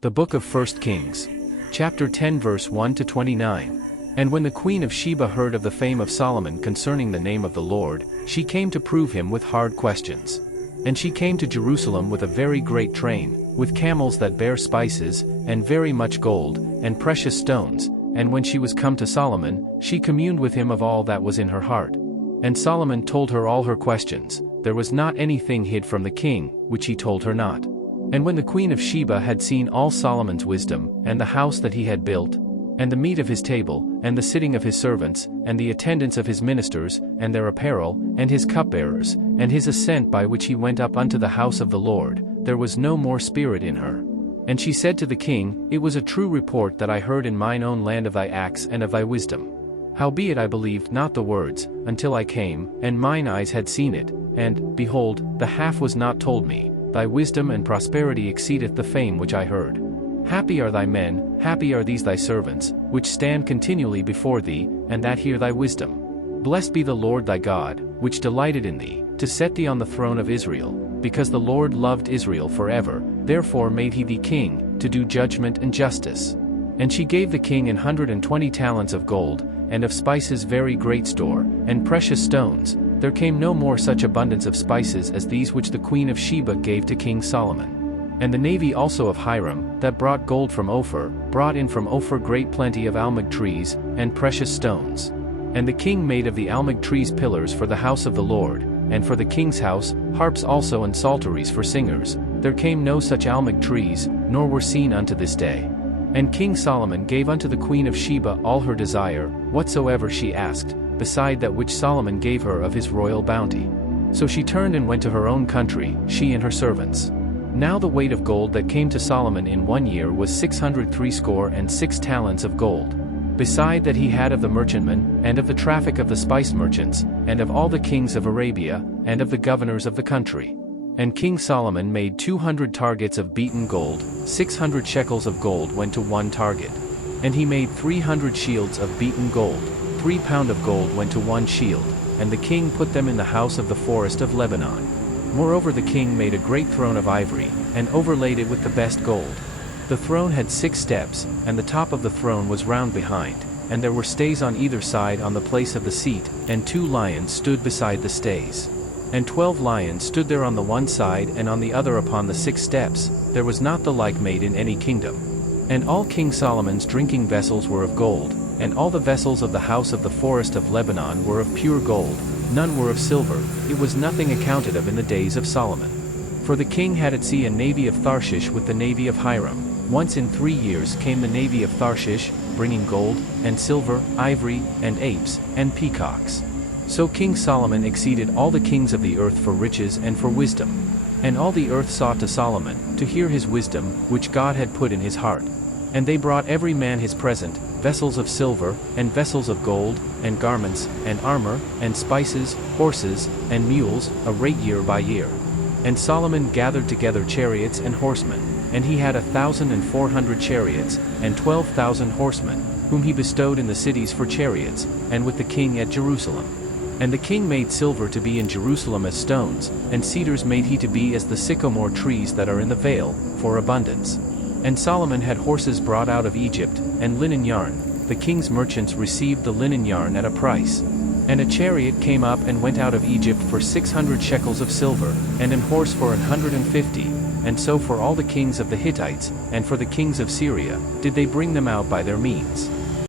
The Book of 1 Kings. Chapter 10 verse 1 to 29. And when the queen of Sheba heard of the fame of Solomon concerning the name of the Lord, she came to prove him with hard questions. And she came to Jerusalem with a very great train, with camels that bear spices, and very much gold, and precious stones, and when she was come to Solomon, she communed with him of all that was in her heart. And Solomon told her all her questions, there was not anything hid from the king, which he told her not. And when the queen of Sheba had seen all Solomon's wisdom, and the house that he had built, and the meat of his table, and the sitting of his servants, and the attendance of his ministers, and their apparel, and his cupbearers, and his ascent by which he went up unto the house of the Lord, there was no more spirit in her. And she said to the king, It was a true report that I heard in mine own land of thy acts and of thy wisdom. Howbeit I believed not the words, until I came, and mine eyes had seen it, and, behold, the half was not told me. Thy wisdom and prosperity exceedeth the fame which I heard. Happy are thy men, happy are these thy servants, which stand continually before thee, and that hear thy wisdom. Blessed be the Lord thy God, which delighted in thee, to set thee on the throne of Israel, because the Lord loved Israel forever, therefore made he thee king, to do judgment and justice. And she gave the king 120 talents of gold, and of spices very great store, and precious stones. There came no more such abundance of spices as these which the queen of Sheba gave to King Solomon. And the navy also of Hiram, that brought gold from Ophir, brought in from Ophir great plenty of almug trees, and precious stones. And the king made of the almug trees pillars for the house of the Lord, and for the king's house, harps also and psalteries for singers. There came no such almug trees, nor were seen unto this day. And King Solomon gave unto the queen of Sheba all her desire, whatsoever she asked, beside that which Solomon gave her of his royal bounty. So she turned and went to her own country, she and her servants. Now the weight of gold that came to Solomon in 1 year was 666 talents of gold. Beside that he had of the merchantmen, and of the traffic of the spice merchants, and of all the kings of Arabia, and of the governors of the country. And King Solomon made 200 targets of beaten gold, 600 shekels of gold went to one target. And he made 300 shields of beaten gold. 3 pound of gold went to one shield, and the king put them in the house of the forest of Lebanon. Moreover the king made a great throne of ivory, and overlaid it with the best gold. The throne had 6 steps, and the top of the throne was round behind, and there were stays on either side on the place of the seat, and 2 lions stood beside the stays. And 12 lions stood there on the one side and on the other upon the 6 steps, there was not the like made in any kingdom. And all King Solomon's drinking vessels were of gold, and all the vessels of the house of the forest of Lebanon were of pure gold, none were of silver, it was nothing accounted of in the days of Solomon. For the king had at sea a navy of Tharshish with the navy of Hiram. Once in 3 years came the navy of Tharshish, bringing gold, and silver, ivory, and apes, and peacocks. So King Solomon exceeded all the kings of the earth for riches and for wisdom. And all the earth sought to Solomon, to hear his wisdom, which God had put in his heart. And they brought every man his present, vessels of silver, and vessels of gold, and garments, and armor, and spices, horses, and mules, a rate year by year. And Solomon gathered together chariots and horsemen, and he had 1,400 chariots, and 12,000 horsemen, whom he bestowed in the cities for chariots, and with the king at Jerusalem. And the king made silver to be in Jerusalem as stones, and cedars made he to be as the sycamore trees that are in the vale, for abundance. And Solomon had horses brought out of Egypt, and linen yarn. The king's merchants received the linen yarn at a price. And a chariot came up and went out of Egypt for 600 shekels of silver, and an horse for 150, and so for all the kings of the Hittites, and for the kings of Syria, did they bring them out by their means.